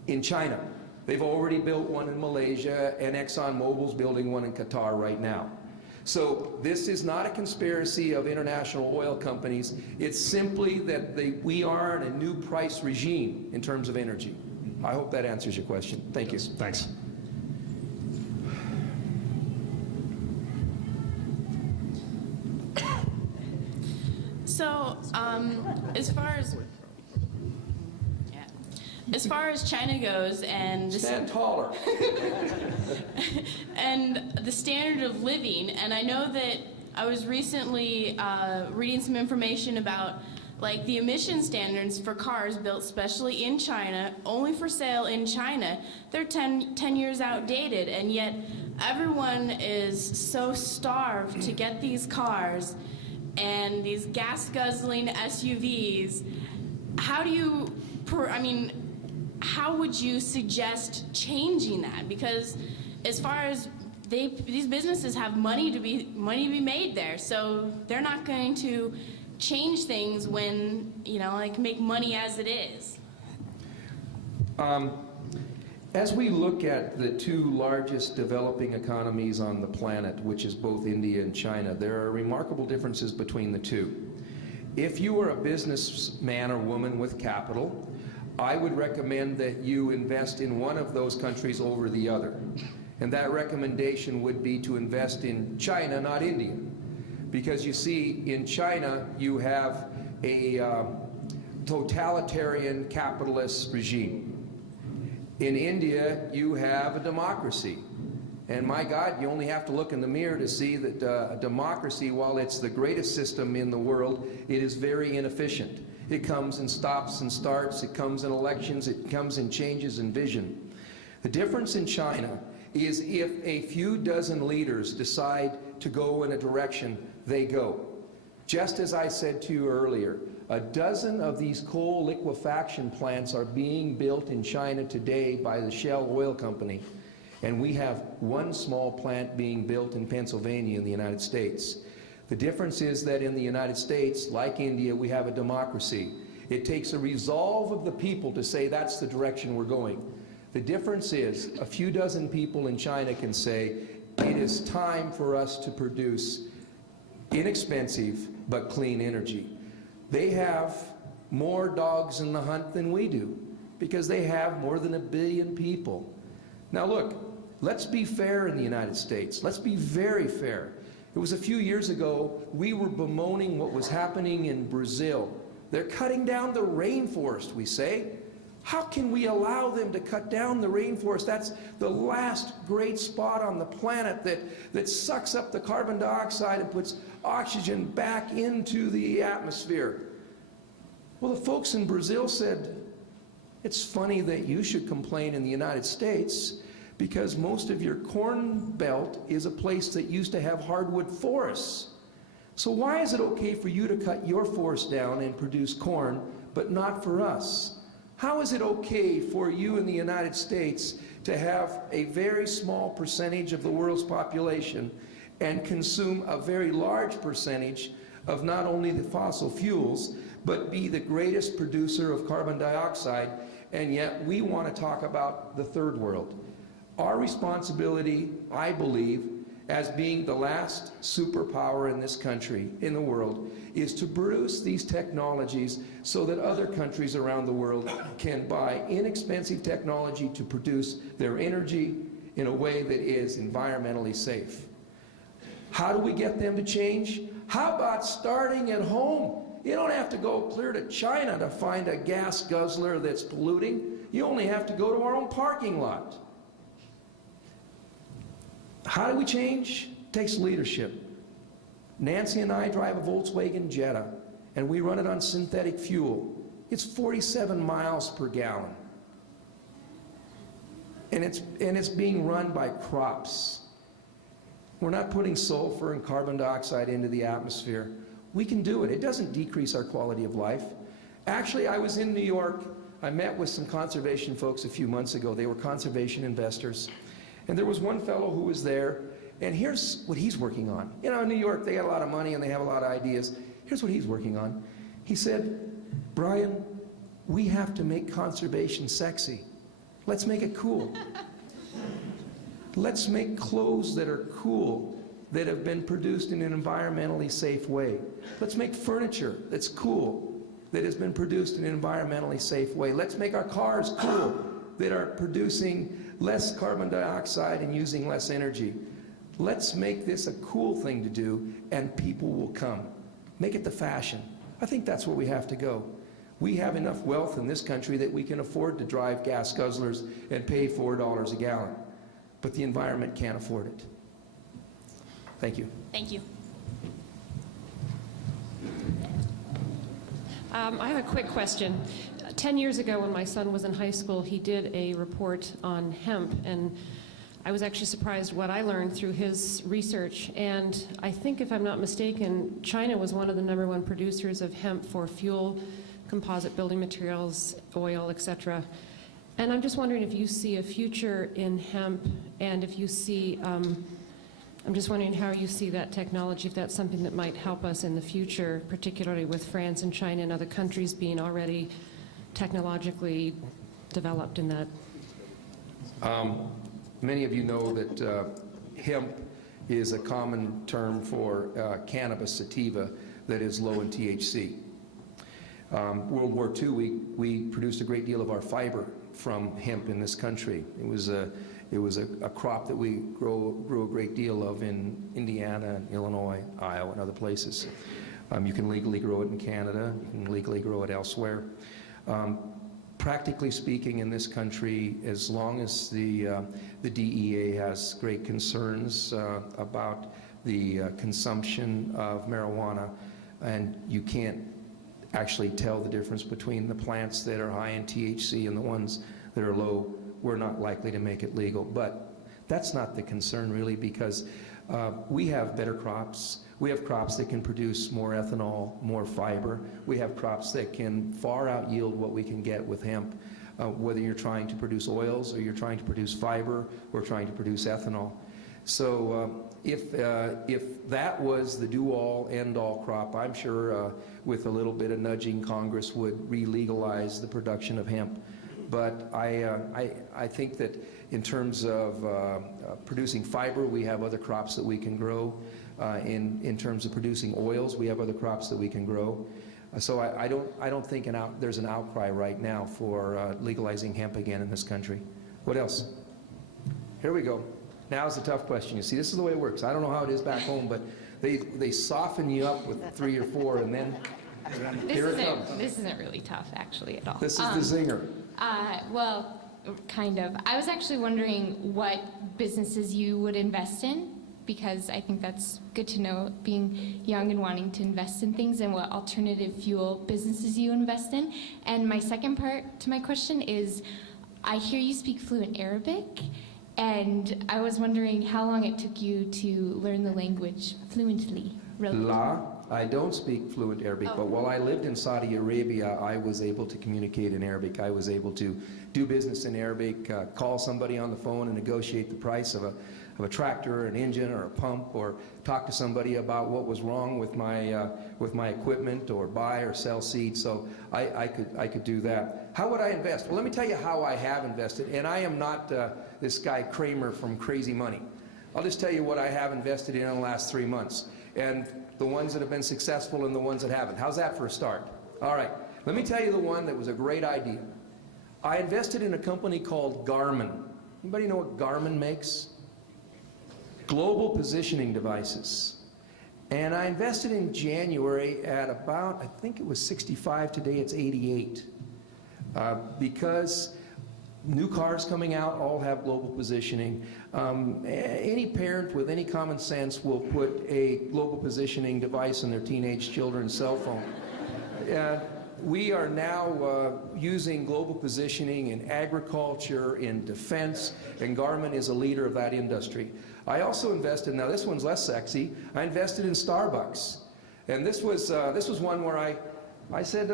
in China. They've already built one in Malaysia, and ExxonMobil's building one in Qatar right now. So this is not a conspiracy of international oil companies. It's simply that we are in a new price regime in terms of energy. I hope that answers your question. Thank you. Thanks. So, as far as China goes and Stand taller. and the standard of living, and I know that I was recently reading some information about like the emission standards for cars built specially in China, only for sale in China, they're 10 years outdated, and yet everyone is so starved to get these cars and these gas-guzzling SUVs. How do you, how would you suggest changing that? Because as far as these businesses have money to be made there, so they're not going to change things when, like make money as it is. As we look at the two largest developing economies on the planet, which is both India and China, there are remarkable differences between the two. If you are a businessman or woman with capital, I would recommend that you invest in one of those countries over the other. And that recommendation would be to invest in China, not India. Because you see, in China, you have a totalitarian capitalist regime. In India, you have a democracy. And my God, you only have to look in the mirror to see that a democracy, while it's the greatest system in the world, it is very inefficient. It comes and stops and starts, it comes in elections, it comes in changes in vision. The difference in China is if a few dozen leaders decide to go in a direction, they go. Just as I said to you earlier, a dozen of these coal liquefaction plants are being built in China today by the Shell Oil Company, and we have one small plant being built in Pennsylvania in the United States. The difference is that in the United States, like India, we have a democracy. It takes a resolve of the people to say that's the direction we're going. The difference is a few dozen people in China can say it is time for us to produce inexpensive but clean energy. They have more dogs in the hunt than we do because they have more than 1 billion people. Now look, let's be fair in the United States. Let's be very fair. It was a few years ago, we were bemoaning what was happening in Brazil. They're cutting down the rainforest, we say. How can we allow them to cut down the rainforest? That's the last great spot on the planet that sucks up the carbon dioxide and puts oxygen back into the atmosphere. Well, the folks in Brazil said, it's funny that you should complain in the United States because most of your corn belt is a place that used to have hardwood forests. So why is it okay for you to cut your forest down and produce corn, but not for us? How is it okay for you in the United States to have a very small percentage of the world's population and consume a very large percentage of not only the fossil fuels, but be the greatest producer of carbon dioxide, and yet we want to talk about the third world? Our responsibility, I believe, as being the last superpower in this country, in the world, is to produce these technologies so that other countries around the world can buy inexpensive technology to produce their energy in a way that is environmentally safe. How do we get them to change? How about starting at home? You don't have to go clear to China to find a gas guzzler that's polluting. You only have to go to our own parking lot. How do we change? It takes leadership. Nancy and I drive a Volkswagen Jetta, and we run it on synthetic fuel. It's 47 miles per gallon. And it's being run by crops. We're not putting sulfur and carbon dioxide into the atmosphere. We can do it. It doesn't decrease our quality of life. Actually, I was in New York. I met with some conservation folks a few months ago. They were conservation investors. And there was one fellow who was there, and here's what he's working on. You know, in New York, they got a lot of money and they have a lot of ideas. Here's what he's working on. He said, Brian, we have to make conservation sexy. Let's make it cool. Let's make clothes that are cool, that have been produced in an environmentally safe way. Let's make furniture that's cool, that has been produced in an environmentally safe way. Let's make our cars cool, that are producing less carbon dioxide and using less energy. Let's make this a cool thing to do, and people will come. Make it the fashion. I think that's where we have to go. We have enough wealth in this country that we can afford to drive gas guzzlers and pay $4 a gallon. But the environment can't afford it. Thank you. Thank you. I have a quick question. 10 years ago when my son was in high school, he did a report on hemp, and I was actually surprised what I learned through his research. And I think, if I'm not mistaken, China was one of the #1 producers of hemp for fuel, composite building materials, oil, etc. And I'm just wondering if you see a future in hemp, and if you see, I'm just wondering how you see that technology, if that's something that might help us in the future, particularly with France and China and other countries being already technologically developed in that. Many of you know that hemp is a common term for cannabis sativa that is low in THC. World War II, we produced a great deal of our fiber from hemp in this country. It was a crop that we grew a great deal of in Indiana, Illinois, Iowa, and other places. You can legally grow it in Canada. You can legally grow it elsewhere. Practically speaking, in this country, as long as the DEA has great concerns about the consumption of marijuana, and you can't actually tell the difference between the plants that are high in THC and the ones that are low, we're not likely to make it legal. But that's not the concern, really, because we have better crops. We have crops that can produce more ethanol, more fiber. We have crops that can far out yield what we can get with hemp, whether you're trying to produce oils or you're trying to produce fiber or trying to produce ethanol. So if that was the do-all, end-all crop, I'm sure with a little bit of nudging, Congress would re-legalize the production of hemp. But I think that in terms of producing fiber, we have other crops that we can grow. In terms of producing oils, we have other crops that we can grow. So I don't think there's an outcry right now for legalizing hemp again in this country. What else? Here we go. Now's the tough question. You see, this is the way it works. I don't know how it is back home, but they soften you up with 3 or 4, and then here it comes. This isn't really tough, actually, at all. This is the zinger. Well, kind of. I was actually wondering what businesses you would invest in, because I think that's good to know, being young and wanting to invest in things, and what alternative fuel businesses you invest in. And my second part to my question is, I hear you speak fluent Arabic, and I was wondering how long it took you to learn the language fluently. I don't speak fluent Arabic, but while I lived in Saudi Arabia, I was able to communicate in Arabic. I was able to do business in Arabic, call somebody on the phone and negotiate the price of a tractor, an engine, or a pump, or talk to somebody about what was wrong with my equipment, or buy or sell seeds. So I could do that. How would I invest? Well, let me tell you how I have invested, and I am not this guy Kramer from Crazy Money. I'll just tell you what I have invested in the last 3 months, and the ones that have been successful and the ones that haven't. How's that for a start? All right, let me tell you the one that was a great idea. I invested in a company called Garmin. Anybody know what Garmin makes? Global positioning devices. And I invested in January at about, I think it was 65, today it's 88. Because new cars coming out all have global positioning. Any parent with any common sense will put a global positioning device in their teenage children's cell phone. We are now using global positioning in agriculture, in defense, and Garmin is a leader of that industry. I also invested, now this one's less sexy, I invested in Starbucks. And this was one where I said,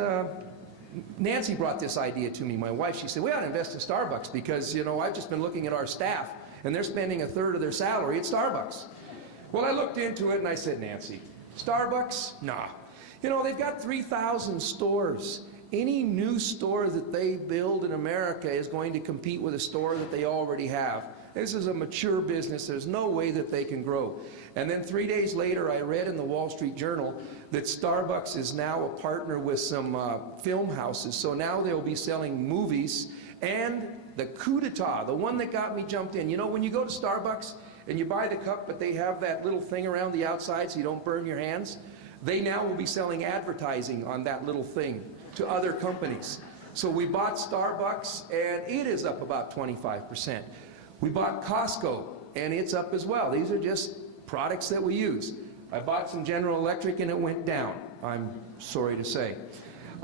Nancy brought this idea to me, my wife. She said, we ought to invest in Starbucks because, you know, I've just been looking at our staff and they're spending 1/3 of their salary at Starbucks. Well, I looked into it and I said, Nancy, Starbucks? Nah. You know, they've got 3,000 stores. Any new store that they build in America is going to compete with a store that they already have. This is a mature business. There's no way that they can grow. And then 3 days later, I read in the Wall Street Journal that Starbucks is now a partner with some film houses. So now they'll be selling movies. And the coup d'etat, the one that got me jumped in. You know, when you go to Starbucks and you buy the cup, but they have that little thing around the outside so you don't burn your hands, they now will be selling advertising on that little thing to other companies. So we bought Starbucks, and it is up about 25%. We bought Costco, and it's up as well. These are just products that we use. I bought some General Electric, and it went down, I'm sorry to say.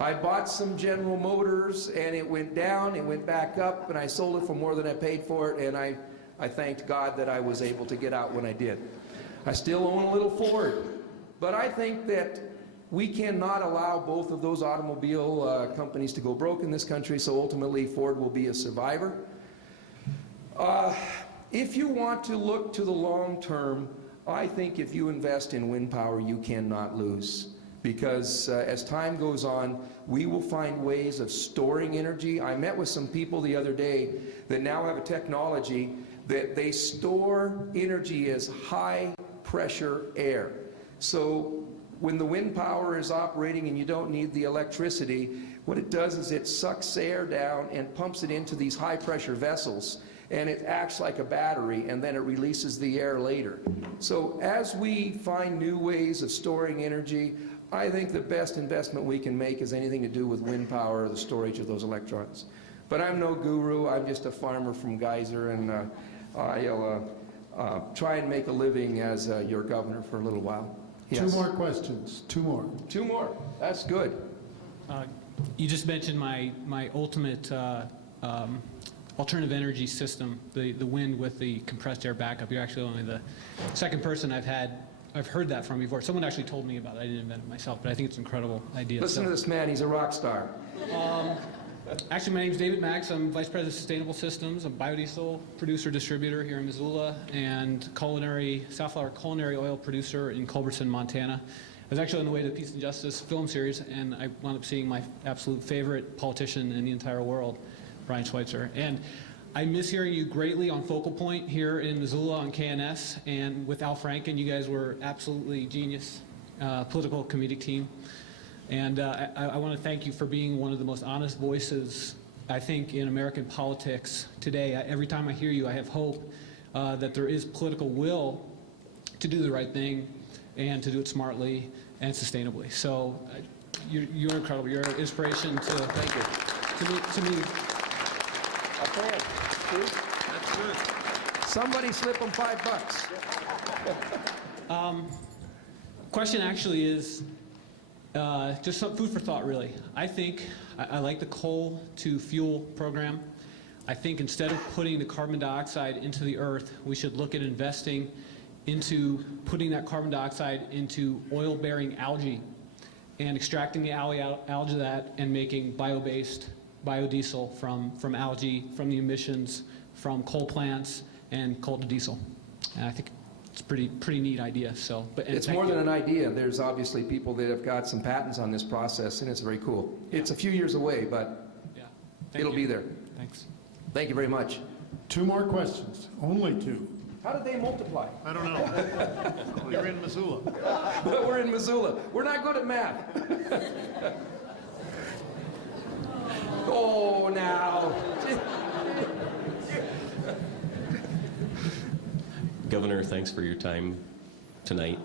I bought some General Motors, and it went down, it went back up, and I sold it for more than I paid for it, and I thanked God that I was able to get out when I did. I still own a little Ford, but I think that we cannot allow both of those automobile companies to go broke in this country, so ultimately Ford will be a survivor. If you want to look to the long term, I think if you invest in wind power, you cannot lose. Because as time goes on, we will find ways of storing energy. I met with some people the other day that now have a technology that they store energy as high pressure air. So when the wind power is operating and you don't need the electricity, what it does is it sucks air down and pumps it into these high pressure vessels, and it acts like a battery, and then it releases the air later. So as we find new ways of storing energy, I think the best investment we can make is anything to do with wind power or the storage of those electrons. But I'm no guru. I'm just a farmer from Geyser, and I'll try and make a living as your governor for a little while. Yes. 2 more questions. 2 more. 2 more. That's good. You just mentioned my ultimate alternative energy system, the wind with the compressed air backup. You're actually only the second person I've heard that from before. Someone actually told me about it. I didn't invent it myself, but I think it's an incredible idea. Listen to this man. He's a rock star. Actually, my name is David Max. I'm Vice President of Sustainable Systems, a biodiesel producer distributor here in Missoula, and safflower culinary oil producer in Culbertson, Montana. I was actually on the way to the Peace and Justice film series, and I wound up seeing my absolute favorite politician in the entire world, Brian Schweitzer. And I miss hearing you greatly on Focal Point here in Missoula on KNS, and with Al Franken, you guys were absolutely genius, political comedic team. And I want to thank you for being one of the most honest voices, I think, in American politics today. Every time I hear you, I have hope that there is political will to do the right thing and to do it smartly and sustainably. So you're incredible. You're an inspiration Thank you. to me. A fan. See? That's good. Somebody slip him $5. Question actually is just some food for thought, really. I think I like the coal to fuel program. I think instead of putting the carbon dioxide into the earth, we should look at investing into putting that carbon dioxide into oil-bearing algae and extracting the algae that and making bio-based biodiesel from algae, from the emissions from coal plants and coal to diesel. And I think it's a pretty neat idea. So, It's more than an idea. There's obviously people that have got some patents on this process, and it's very cool. It's a few years away, but yeah, it'll be there. Thanks. Thank you very much. 2 more questions. Only 2. How did they multiply? I don't know. You're in Missoula. We're in Missoula. We're not good at math. Oh, now. Governor, thanks for your time tonight.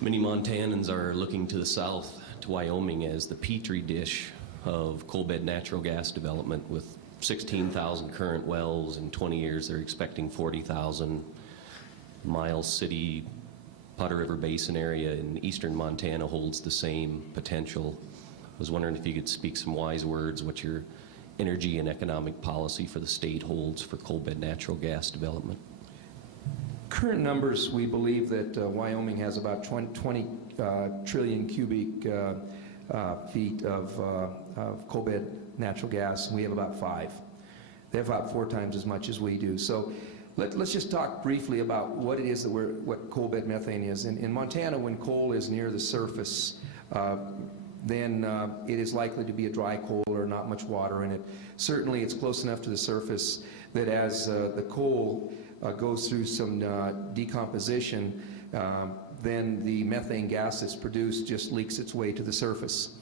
Many Montanans are looking to the south, to Wyoming, as the petri dish of coal bed natural gas development. With 16,000 current wells in 20 years, they're expecting 40,000. Miles City, Potter River Basin area in eastern Montana holds the same potential. I was wondering if you could speak some wise words, what your energy and economic policy for the state holds for coal bed natural gas development. Current numbers, we believe that Wyoming has about 20 trillion cubic feet of coal bed natural gas, and we have about 5. They have about 4 times as much as we do. So let's just talk briefly about what it is that what coal bed methane is. In Montana, when coal is near the surface, then it is likely to be a dry coal or not much water in it. Certainly, it's close enough to the surface that as the coal goes through some decomposition, then the methane gas that's produced just leaks its way to the surface.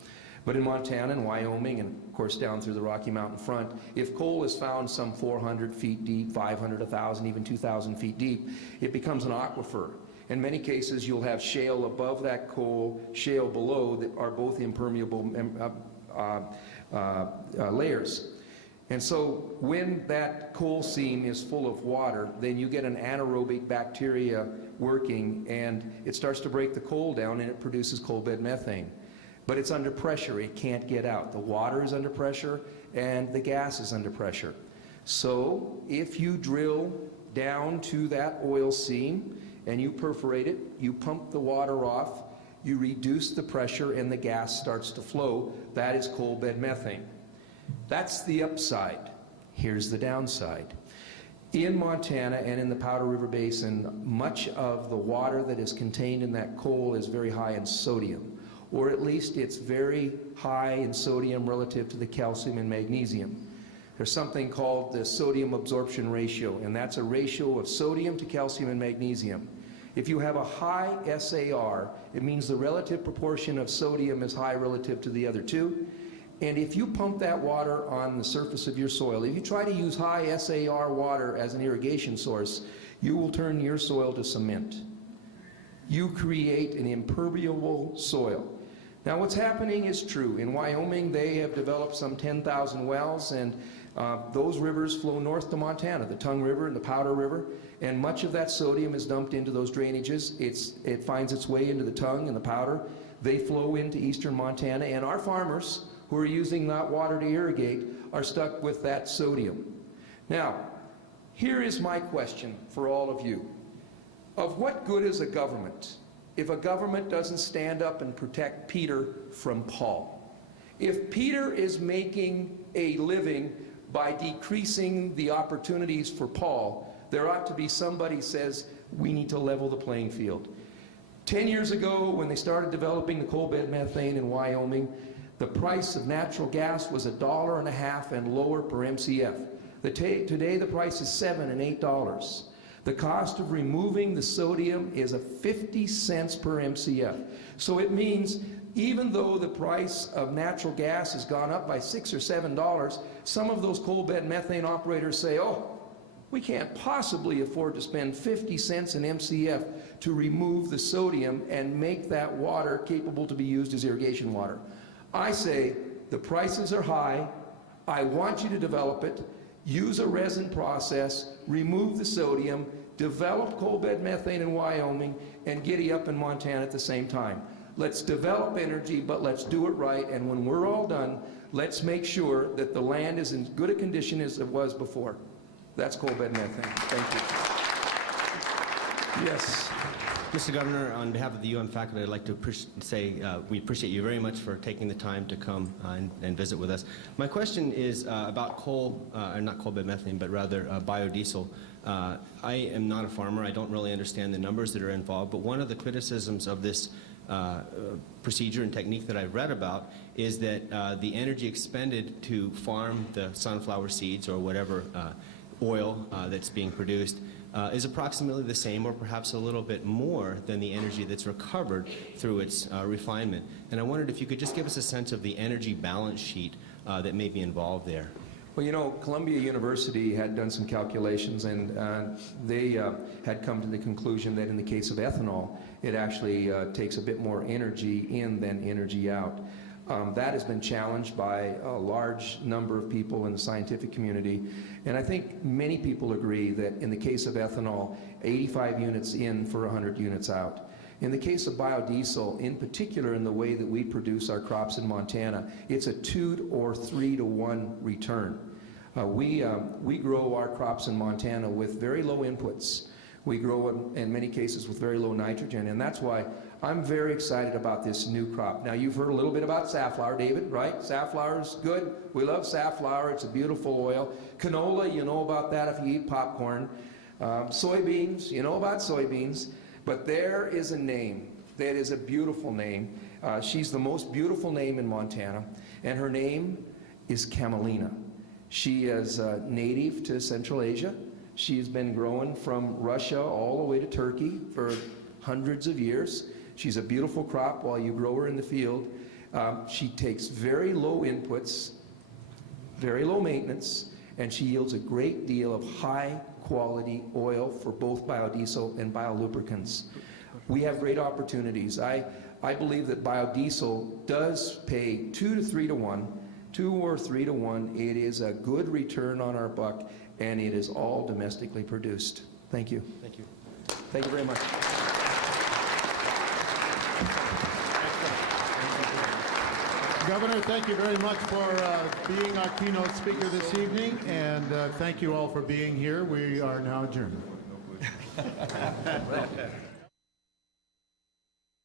But in Montana and Wyoming, and of course down through the Rocky Mountain front, if coal is found some 400 feet deep, 500, 1,000, even 2,000 feet deep, it becomes an aquifer. In many cases, you'll have shale above that coal, shale below, that are both impermeable layers. And so when that coal seam is full of water, then you get an anaerobic bacteria working, and it starts to break the coal down, and it produces coal bed methane. but it's under pressure. It can't get out. The water is under pressure and the gas is under pressure. So if you drill down to that oil seam and you perforate it, you pump the water off, you reduce the pressure and the gas starts to flow. That is coal bed methane. That's the upside. Here's the downside. In Montana and in the Powder River Basin, much of the water that is contained in that coal is very high in sodium, or at least it's very high in sodium relative to the calcium and magnesium. There's something called the sodium absorption ratio, and that's a ratio of sodium to calcium and magnesium. If you have a high SAR, it means the relative proportion of sodium is high relative to the other two. And if you pump that water on the surface of your soil, if you try to use high SAR water as an irrigation source, you will turn your soil to cement. You create an impermeable soil. Now what's happening is true. In Wyoming, they have developed some 10,000 wells, and those rivers flow north to Montana, the Tongue River and the Powder River, and much of that sodium is dumped into those drainages. It finds its way into the Tongue and the Powder. They flow into eastern Montana, and our farmers who are using that water to irrigate are stuck with that sodium. Now, here is my question for all of you. Of what good is a government if a government doesn't stand up and protect Peter from Paul? If Peter is making a living by decreasing the opportunities for Paul, there ought to be somebody who says, we need to level the playing field. 10 years ago, when they started developing the coal bed methane in Wyoming, the price of natural gas was $1.50 and lower per MCF. Today, the price is $7 and $8. The cost of removing the sodium is 50 cents per MCF. So it means even though the price of natural gas has gone up by $6 or $7, some of those coal bed methane operators say, oh, we can't possibly afford to spend 50 cents an MCF to remove the sodium and make that water capable to be used as irrigation water. I say the prices are high. I want you to develop it. Use a resin process, remove the sodium, develop coal bed methane in Wyoming, and giddy up in Montana at the same time. Let's develop energy, but let's do it right. And when we're all done, let's make sure that the land is in good a condition as it was before. That's coal bed methane. Thank you. Yes. Mr. Governor, on behalf of the UM faculty, I'd like to say we appreciate you very much for taking the time to come and visit with us. My question is about coal, not coal bed methane, but rather biodiesel. I am not a farmer. I don't really understand the numbers that are involved, but one of the criticisms of this procedure and technique that I've read about is that the energy expended to farm the sunflower seeds or whatever oil that's being produced is approximately the same or perhaps a little bit more than the energy that's recovered through its refinement. And I wondered if you could just give us a sense of the energy balance sheet that may be involved there. Well, you know, Columbia University had done some calculations, and they had come to the conclusion that in the case of ethanol, it actually takes a bit more energy in than energy out. That has been challenged by a large number of people in the scientific community, and I think many people agree that in the case of ethanol, 85 units in for 100 units out. In the case of biodiesel, in particular in the way that we produce our crops in Montana, it's a 2 or 3 to 1 return. We grow our crops in Montana with very low inputs. We grow them in many cases with very low nitrogen, and that's why I'm very excited about this new crop. Now, you've heard a little bit about safflower, David, right? Safflower is good. We love safflower. It's a beautiful oil. Canola, you know about that if you eat popcorn. Soybeans, you know about soybeans. But there is a name that is a beautiful name. She's the most beautiful name in Montana, and her name is camelina. She is native to Central Asia. She's been growing from Russia all the way to Turkey for hundreds of years. She's a beautiful crop while you grow her in the field. She takes very low inputs, very low maintenance, and she yields a great deal of high quality oil for both biodiesel and biolubricants. We have great opportunities. I believe that biodiesel does pay 2 to 3 to 1, 2 or 3 to 1. It is a good return on our buck, and it is all domestically produced. Thank you. Thank you. Thank you very much. Governor, thank you very much for being our keynote speaker this evening, and thank you all for being here. We are now adjourned.